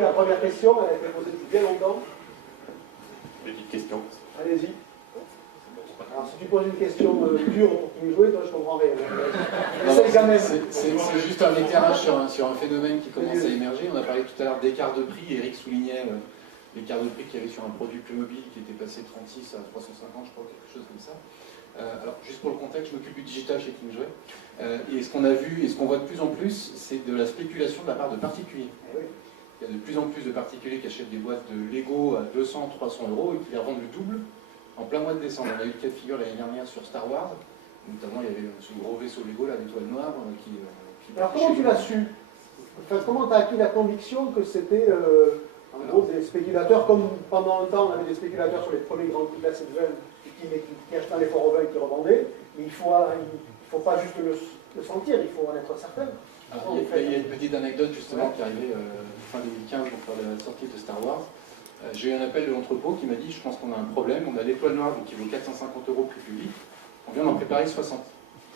La première question, elle a été posée depuis bien longtemps. Petite question. Allez-y. Alors, si tu poses une question dure pour y jouer, toi, je comprends rien. C'est juste un éclairage sur un phénomène qui commence à émerger. On a parlé tout à l'heure d'écart de prix. Eric soulignait l'écart de prix qu'il y avait sur un produit plus mobile qui était passé de 36 à 350, je crois, quelque chose comme ça. Alors, juste pour le contexte, je m'occupe du digital chez Kingsway. Et ce qu'on a vu et ce qu'on voit de plus en plus, c'est de la spéculation de la part de particuliers. Il y a de plus en plus de particuliers qui achètent des boîtes de Lego à 200, 300 euros et qui les revendent le double en plein mois de décembre. On a eu le cas de figure l'année dernière sur Star Wars. Notamment, il y avait ce gros vaisseau Lego, là, l'étoile noire, qui alors, comment tu l'as su? Enfin, comment tu as acquis la conviction que c'était, en gros, des spéculateurs, comme pendant un temps, on avait des spéculateurs sur les premiers grands coups de la Céduelle qui achetaient les forts et qui revendaient, mais il ne faut pas juste le sentir, il faut en être certain. Il y a une petite anecdote, justement, qui est arrivée fin 2015, pour la sortie de Star Wars. J'ai eu un appel de l'entrepôt qui m'a dit, je pense qu'on a un problème, on a l'étoile noire, donc qui vaut 450 euros prix public. On vient d'en préparer 60.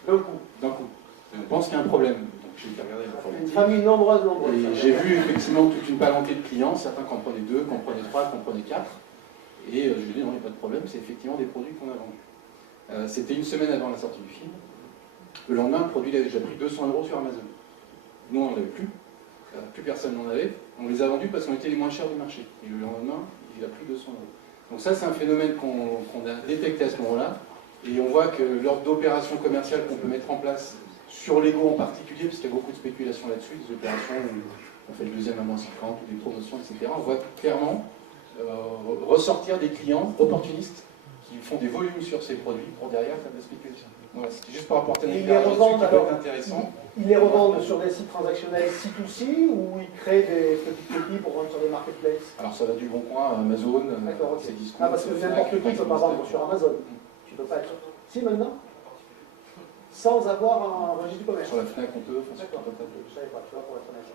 D'un coup. D'un coup. Et on pense qu'il y a un problème. Donc j'ai regardé l'informatique. Une famille nombreuse. Et j'ai vu effectivement toute une palanquée de clients, certains qui en prenaient 2, qui en prenaient 3, qui en prenaient 4. Et je lui ai dit non, il n'y a pas de problème, c'est effectivement des produits qu'on a vendus. C'était une semaine avant la sortie du film. Le lendemain, le produit avait déjà pris 200 euros sur Amazon. Nous, on n'en avait plus. Plus personne n'en avait. On les a vendus parce qu'on était les moins chers du marché. Et le lendemain, il a pris 200 euros. Donc ça, c'est un phénomène qu'on a détecté à ce moment-là. Et on voit que lors d'opérations commerciales qu'on peut mettre en place, sur Lego en particulier, parce qu'il y a beaucoup de spéculation là-dessus, des opérations où on fait le deuxième à moins 50, ou des promotions, etc. On voit clairement ressortir des clients opportunistes qui font des volumes sur ces produits pour derrière faire de la spéculation. Voilà, c'était juste pour apporter un éclairage qui peut être intéressant. Ils les revendent sur des sites transactionnels C2C ou ils créent des petites copies pour vendre sur des marketplaces? Alors ça va du Bon Coin à Amazon, okay. Cdiscount. Ah, parce que n'importe qui ne peut pas vendre sur Amazon. Tu ne peux pas être... Si, maintenant? Sans avoir un registre du commerce. Sur la FNAC, on peut. D'accord. Je ne savais pas, tu vois, pour être honnête.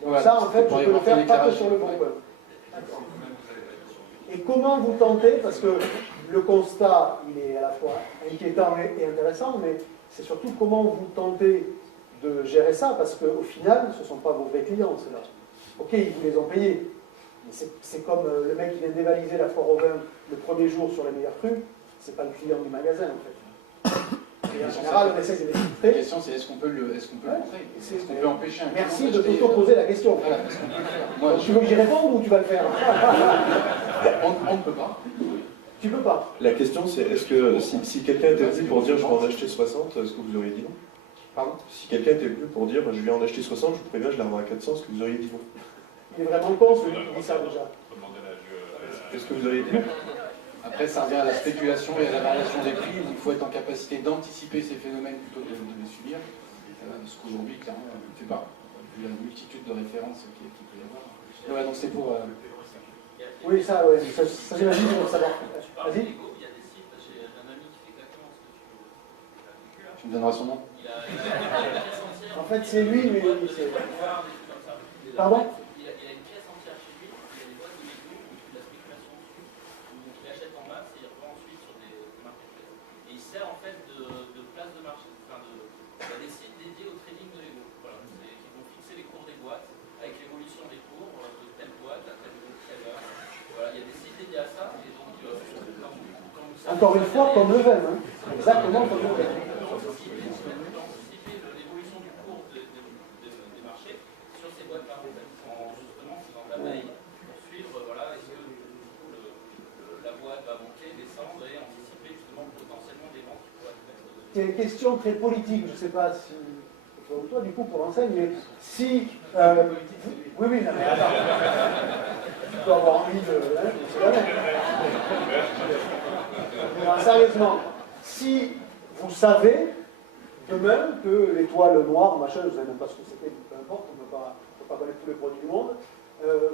Donc voilà, ça, en fait, je peux le faire pas que sur le Bon Coin. Et comment vous tentez, parce que le constat, il est à la fois inquiétant et intéressant, mais c'est surtout comment vous tentez de gérer ça, parce qu'au final, ce ne sont pas vos vrais clients, ceux-là. Ok, ils vous les ont payés, mais c'est comme le mec qui vient dévaliser la foire au vin le premier jour sur les meilleurs crus, c'est pas le client du magasin, en fait. Et en général, on essaie de les filtrer. La question, c'est est-ce qu'on peut le montrer? Est-ce qu'on peut empêcher un client? Merci de t'auto-poser la question. Voilà, moi, tu veux que j'y réponde ou tu vas le faire? On ne peut pas. Tu peux pas. La question, c'est est-ce que si quelqu'un était venu pour dire je vais en acheter 60, est-ce que vous auriez dit non? Pardon? Si quelqu'un était venu pour dire je vais en acheter 60, je vous préviens, je la revends à 400, est-ce que vous auriez dit non? Il est vraiment con, celui qui dit ça déjà. Est-ce que vous auriez dit non? Après, ça revient à la spéculation et à la variation des prix, où il faut être en capacité d'anticiper ces phénomènes plutôt que de les subir. Ce qu'aujourd'hui, clairement, on ne fait pas, vu la multitude de références qu'il peut y avoir. Voilà, donc c'est pour... Oui, ça j'imagine, pour savoir. Vas-y. Il y a des sites, j'ai un ami qui fait exactement ce que tu veux. Tu me donneras son nom? En fait, c'est lui, mais c'est... Pardon? Il a une pièce entière chez lui, il a des boîtes de Lego où il fait de la spéculation dessus. Donc il achète en masse et il revend ensuite sur des marketplaces. Et il sert en fait de place de marché, enfin il y a des sites dédiés au trading de Lego. Voilà, qui vont fixer les cours des boîtes avec l'évolution des cours de telle boîte à telle heure. Voilà, il y a des sites dédiés à ça. Et donc, encore une fois, comme le vin, hein. Exactement comme le vin. L'évolution du cours des marchés sur ces boîtes-là, en fait, en justement faisant de la veille pour suivre, voilà, est-ce que la boîte va monter, descendre et anticiper justement potentiellement des ventes qui pourraient être faites. C'est une question très politique, je ne sais pas si toi du coup pour l'enseigne, mais si... oui, non mais attends, tu peux avoir envie de... Hein, je sais jamais. Non, sérieusement, si vous savez de même que l'étoile noire, machin, je ne sais même pas ce que c'était, peu importe, on ne peut pas connaître tous les produits du monde,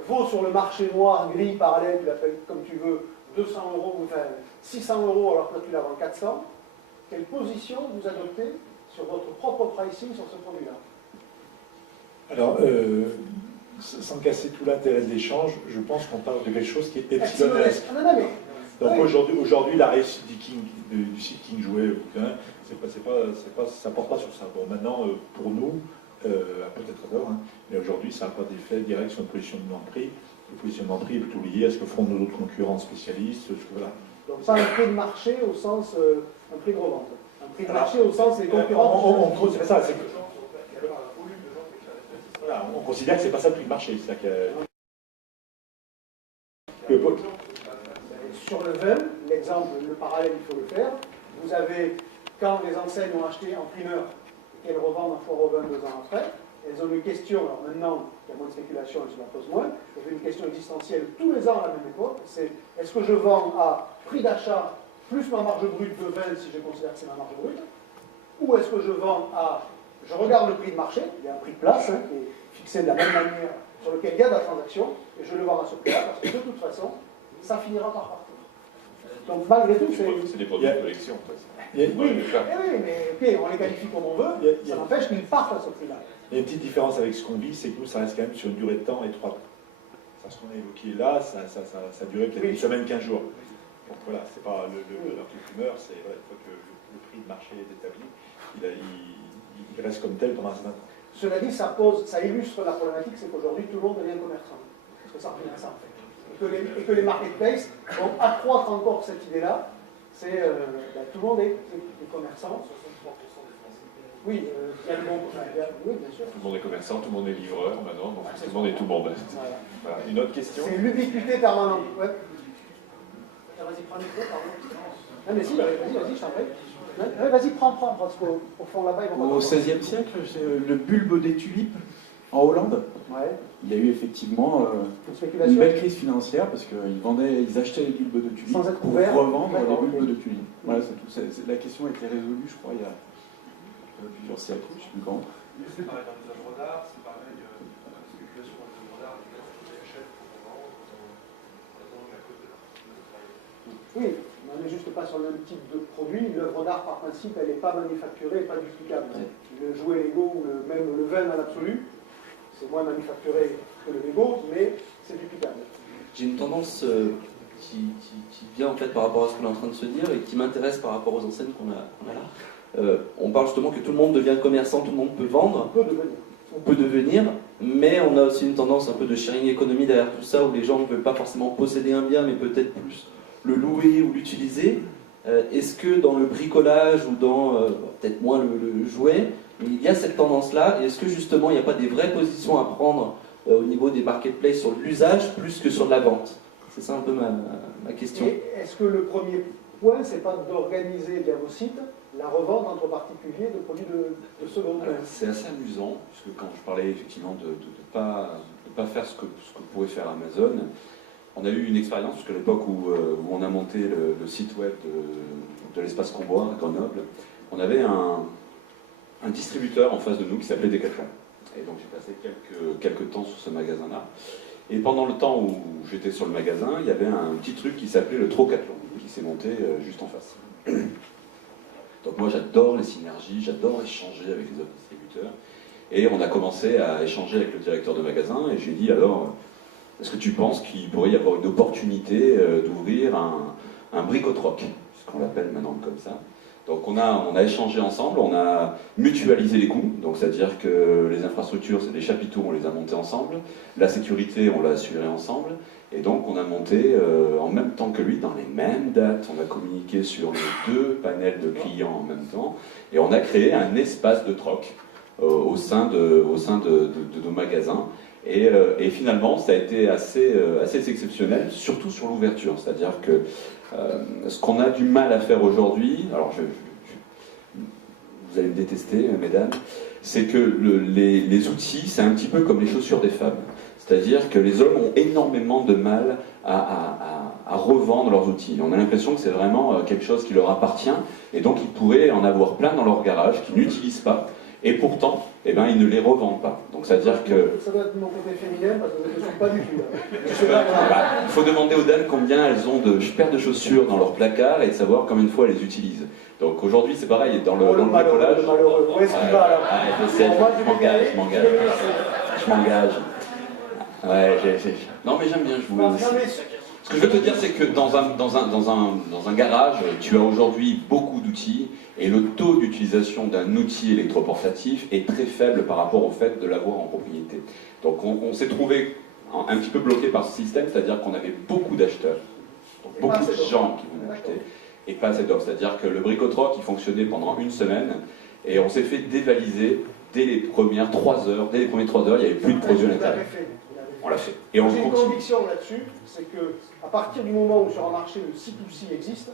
vaut sur le marché noir, gris, parallèle, tu l'appelles comme tu veux, 200 euros, enfin 600 euros alors que là tu la vends 400, quelle position vous adoptez sur votre propre pricing sur ce produit-là? Alors, sans casser tout l'intérêt de l'échange, je pense qu'on parle de quelque chose qui est epsilonesque. Donc aujourd'hui, la réussite du site Kingsway, ça ne porte pas sur ça. Bon, maintenant, pour nous, peut-être d'or, hein, mais aujourd'hui, ça n'a pas d'effet direct sur le positionnement de prix. Le positionnement de prix est plutôt lié à ce que font nos autres concurrents spécialistes. Voilà. Donc pas un prix de marché au sens un prix de revente. Un prix de marché au sens des concurrents. C'est ça, c'est que, voilà, on considère que c'est pas ça le prix de marché. Sur le vin, l'exemple, le parallèle, il faut le faire. Vous avez, quand les enseignes ont acheté en primeur et qu'elles revendent en foire au vin 2 ans après, elles ont une question, alors maintenant, il y a moins de spéculation, elles se la posent moins, elles ont une question existentielle tous les ans à la même époque, c'est est-ce que je vends à prix d'achat plus ma marge brute de vin si je considère que c'est ma marge brute, ou est-ce que je vends à, je regarde le prix de marché, il y a un prix de place qui est fixé de la même manière, sur lequel il y a de la transaction, et je le vends à ce prix-là, parce que de toute façon, ça finira par partir. Donc malgré tout, c'est des produits de collection. Oui, mais on les qualifie comme on veut, ça n'empêche qu'ils partent à ce prix-là. Il y a une petite différence avec ce qu'on vit, c'est que nous, ça reste quand même sur une durée de temps étroite. Ce qu'on a évoqué là, ça a duré peut-être une semaine, 15 jours. Donc voilà, c'est pas le prix primeur, c'est une fois que le prix de marché est établi, il reste comme tel pendant un certain temps. Cela dit, ça illustre la problématique, c'est qu'aujourd'hui, tout le monde devient commerçant. Parce que ça revient à ça, en fait. Et que les marketplaces vont accroître encore cette idée-là. C'est tout le monde est commerçant. 63% des Français. Oui, il y a le monde. Oui, bien sûr. Tout le monde est commerçant, tout le monde est livreur maintenant, donc tout le monde est tout bon. Voilà. Voilà. Une autre question? C'est l'ubiquité permanente. Ouais. Vas-y, prends le micro, pardon. Non, mais si, vas-y, je t'en prie. Vas-y, prends, parce qu'au fond là-bas, ils vont Au XVIe siècle, c'est le bulbe des tulipes en Hollande. Ouais. Il y a eu effectivement une belle crise financière parce qu'ils achetaient les bulbes de tulipes sans être pour couverts, revendre les bulbes de tulipes. Voilà, c'est tout. La question a été résolue, je crois, il y a plusieurs siècles, je ne sais plus quand. C'est pareil dans les œuvres d'art, c'est pareil dans la spéculation dans les œuvres d'art, les gens qui achètent pour vendre, en attendant que la cote de l'artiste. Oui, mais on n'est juste pas sur le même type de produit. L'œuvre d'art, par principe, elle n'est pas manufacturée, pas duplicable. Le jouet Lego ou même le vin dans l'absolu, c'est moins manufacturé que le Lego, mais c'est duplicable. J'ai une tendance qui vient en fait par rapport à ce qu'on est en train de se dire et qui m'intéresse par rapport aux enseignes qu'on a là. On parle justement que tout le monde devient commerçant, tout le monde peut vendre. On peut devenir, mais on a aussi une tendance un peu de sharing economy derrière tout ça, où les gens ne veulent pas forcément posséder un bien, mais peut-être plus le louer ou l'utiliser. Est-ce que dans le bricolage ou dans peut-être moins le jouet, il y a cette tendance-là? Et est-ce que justement il n'y a pas des vraies positions à prendre au niveau des marketplaces sur l'usage plus que sur la vente? C'est ça un peu ma question. Et est-ce que le premier point, c'est pas d'organiser via vos sites la revente entre particuliers de produits de seconde main? C'est assez amusant, puisque quand je parlais effectivement de ne pas faire ce que pouvait faire Amazon, on a eu une expérience, puisqu'à l'époque où on a monté le site web de l'Espace Combois à Grenoble, on avait un distributeur en face de nous qui s'appelait Decathlon. Et donc j'ai passé quelques temps sur ce magasin-là. Et pendant le temps où j'étais sur le magasin, il y avait un petit truc qui s'appelait le Trocathlon, qui s'est monté juste en face. Donc moi j'adore les synergies, j'adore échanger avec les autres distributeurs. Et on a commencé à échanger avec le directeur de magasin, et j'ai dit alors, est-ce que tu penses qu'il pourrait y avoir une opportunité d'ouvrir un bricotroc, ce qu'on l'appelle maintenant comme ça. Donc on a échangé ensemble, on a mutualisé les coûts, donc c'est-à-dire que les infrastructures, c'est des chapiteaux, on les a montés ensemble, la sécurité, on l'a assurée ensemble, et donc on a monté en même temps que lui, dans les mêmes dates, on a communiqué sur les 2 panels de clients en même temps, et on a créé un espace de troc au sein de nos magasins. Et finalement, ça a été assez exceptionnel, surtout sur l'ouverture. C'est-à-dire que ce qu'on a du mal à faire aujourd'hui, alors vous allez me détester, mesdames, c'est que les outils, c'est un petit peu comme les chaussures des femmes. C'est-à-dire que les hommes ont énormément de mal à revendre leurs outils. On a l'impression que c'est vraiment quelque chose qui leur appartient, et donc ils pourraient en avoir plein dans leur garage qu'ils n'utilisent pas. Et pourtant, eh ben, ils ne les revendent pas. Donc, c'est-à-dire que... Ça doit être mon côté féminin, parce que je ne suis pas du tout. Il faut demander aux dames combien elles ont de paires de chaussures dans leur placard et de savoir combien de fois elles les utilisent. Donc, aujourd'hui, c'est pareil, dans le bricolage... Le malheureux, où est-ce qu'il va, là? Je m'engage. Ouais, non, mais j'aime bien, Ce que je veux te dire, c'est que dans un garage, tu as aujourd'hui beaucoup d'outils et le taux d'utilisation d'un outil électroportatif est très faible par rapport au fait de l'avoir en propriété. Donc on s'est trouvé un petit peu bloqué par ce système, c'est-à-dire qu'on avait beaucoup d'acheteurs, donc beaucoup de gens qui voulaient acheter, et pas assez d'offres. C'est-à-dire que le bricotroc, il fonctionnait pendant une semaine et on s'est fait dévaliser dès les premières 3 heures. Dès les premières 3 heures, il n'y avait plus de produits à l'intérieur. On l'a fait. Et on J'ai une continue. conviction là-dessus, c'est qu'à partir du moment où sur un marché le C2C existe,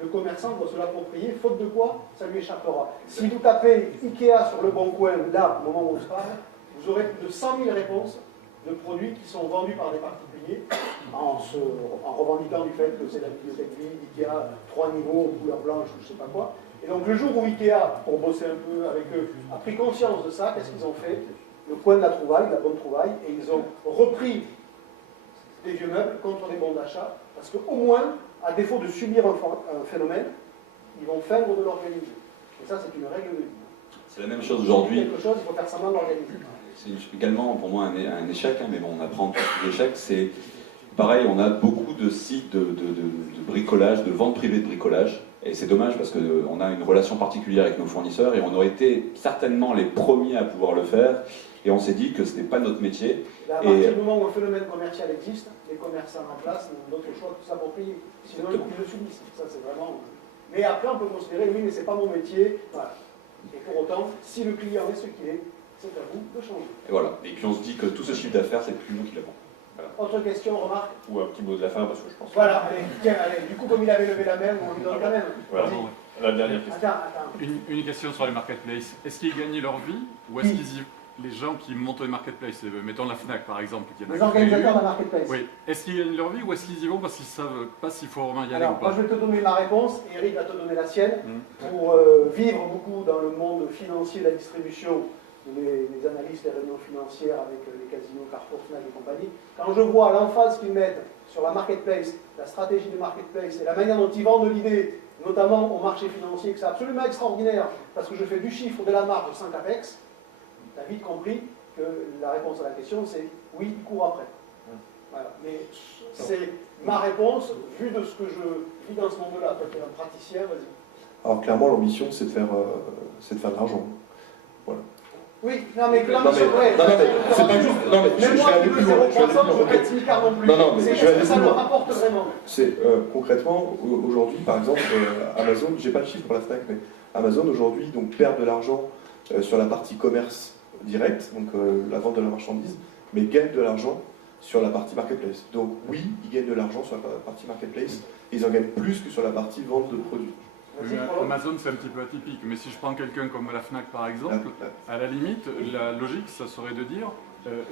le commerçant doit se l'approprier, faute de quoi ça lui échappera. Si vous tapez Ikea sur le bon coin, là, au moment où on se parle, vous aurez plus de 100 000 réponses de produits qui sont vendus par des particuliers en revendiquant du fait que c'est la bibliothèque vide, Ikea, 3 niveaux, couleur blanche, ou je sais pas quoi. Et donc le jour où Ikea, pour bosser un peu avec eux, a pris conscience de ça, qu'est-ce qu'ils ont fait? Le coin de la trouvaille, la bonne trouvaille, et ils ont repris des vieux meubles contre des bons d'achat, parce qu'au moins, à défaut de subir un phénomène, ils vont feindre de l'organiser. Et ça, c'est une règle de vie. C'est la même chose aujourd'hui. Quelque chose, il faut faire semblant de l'organiser. C'est également pour moi un échec, mais bon, on apprend tous les échecs. C'est pareil, on a beaucoup de sites de bricolage, de vente privée de bricolage, et c'est dommage parce qu'on a une relation particulière avec nos fournisseurs et on aurait été certainement les premiers à pouvoir le faire. Et on s'est dit que ce n'était pas notre métier. Et à partir du moment où un phénomène commercial existe, les commerçants en place n'ont d'autre choix que de s'approprier. Sinon, ils le subissent. Ça, c'est vraiment. Mais après, on peut considérer, oui, mais c'est pas mon métier. Voilà. Et pour autant, si le client est ce qu'il est, c'est à vous de changer. Et voilà. Et puis on se dit que tout ce chiffre d'affaires, c'est plus nous qui l'avons. Voilà. Autre question, remarque? Ou un petit mot de la fin, parce que je pense. Voilà, allez, tiens, allez. Du coup, comme il avait levé la main, on lui donne quand même. Voilà. La dernière question. Attends. Une question sur les marketplaces. Est-ce qu'ils gagnent leur vie ou est-ce qu'ils les gens qui montent les marketplaces, mettons la FNAC par exemple, qui les organisateurs de la marketplace. Oui. Est-ce qu'ils gagnent leur vie ou est-ce qu'ils y vont parce qu'ils ne savent pas s'il faut vraiment y aller Alors, ou pas? moi je vais te donner ma réponse et Eric va te donner la sienne. Pour vivre beaucoup dans le monde financier de la distribution, les analystes, les réunions financières avec les casinos, Carrefour, Fnac et compagnie, quand je vois l'emphase qu'ils mettent sur la marketplace, la stratégie de marketplace et la manière dont ils vendent l'idée, notamment au marché financier, que c'est absolument extraordinaire parce que je fais du chiffre, de la marge, de 5 capex, tu as vite compris que la réponse à la question c'est oui, il court après. Voilà. Mais c'est ma réponse, vu de ce que je vis dans ce monde-là. Toi qui es un praticien, vas-y. Alors clairement, l'ambition, c'est de faire de l'argent. Voilà. Oui, non mais Non mais c'est pas juste. Non mais je vais aller plus loin. Je veux pas être smicard non plus. Non mais je vais aller ça plus me loin. rapporte vraiment. C'est concrètement aujourd'hui, par exemple, Amazon, j'ai pas le chiffre pour la Fnac, mais Amazon aujourd'hui donc perd de l'argent sur la partie commerce direct, donc la vente de la marchandise, mais gagne de l'argent sur la partie marketplace. Donc oui, ils gagnent de l'argent sur la partie marketplace, et ils en gagnent plus que sur la partie vente de produits. Amazon c'est un petit peu atypique, mais si je prends quelqu'un comme la FNAC par exemple, à la limite, la logique ça serait de dire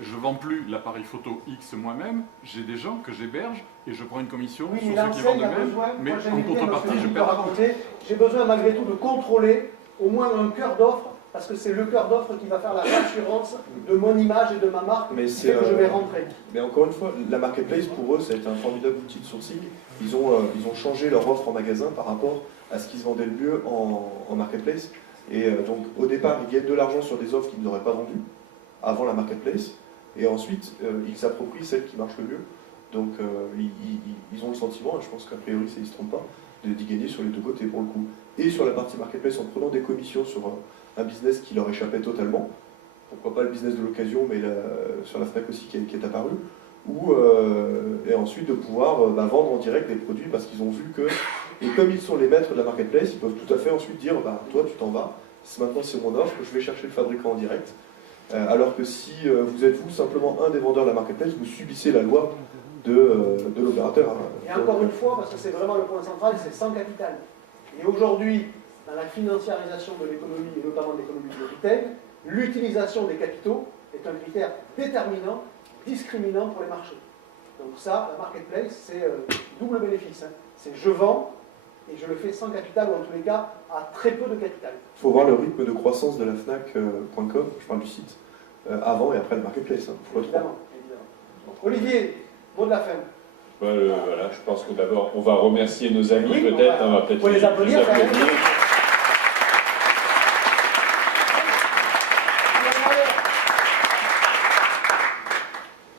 je vends plus l'appareil photo X moi-même, j'ai des gens que j'héberge et je prends une commission sur ceux qui vendent eux-mêmes, mais en contrepartie je perds l'argent. J'ai besoin malgré tout de contrôler au moins un cœur d'offre, parce que c'est le cœur d'offre qui va faire la rassurance de mon image et de ma marque que je vais rentrer. Mais encore une fois, la marketplace pour eux, ça a été un formidable outil de sourcing. Ils ont changé leur offre en magasin par rapport à ce qui se vendait le mieux en marketplace. Et donc au départ, ils gagnent de l'argent sur des offres qu'ils n'auraient pas vendues avant la marketplace. Et ensuite, ils s'approprient celles qui marchent le mieux. Donc ils ont le sentiment, et je pense qu'a priori ils ne se trompent pas, d'y gagner sur les deux côtés pour le coup. Et sur la partie marketplace en prenant des commissions sur un business qui leur échappait totalement. Pourquoi pas le business de l'occasion, mais sur la Fnac aussi qui est apparu. Et ensuite de pouvoir vendre en direct des produits parce qu'ils ont vu que, et comme ils sont les maîtres de la marketplace, ils peuvent tout à fait ensuite dire toi tu t'en vas, maintenant c'est mon offre, je vais chercher le fabricant en direct. Alors que si vous êtes vous simplement un des vendeurs de la marketplace, vous subissez la loi de l'opérateur. Et encore une fois, parce que c'est vraiment le point central, c'est sans capital. Et aujourd'hui, dans la financiarisation de l'économie, et notamment de l'économie de retail, l'utilisation des capitaux est un critère déterminant, discriminant pour les marchés. Donc ça, la marketplace, c'est double bénéfice. C'est je vends et je le fais sans capital, ou en tous les cas, à très peu de capital. Il faut voir le rythme de croissance de la Fnac.com, je parle du site, avant et après le marketplace. Évidemment. Olivier, mot de la fin. Voilà, je pense que d'abord, on va remercier nos amis, peut-être. On va peut-être les applaudir.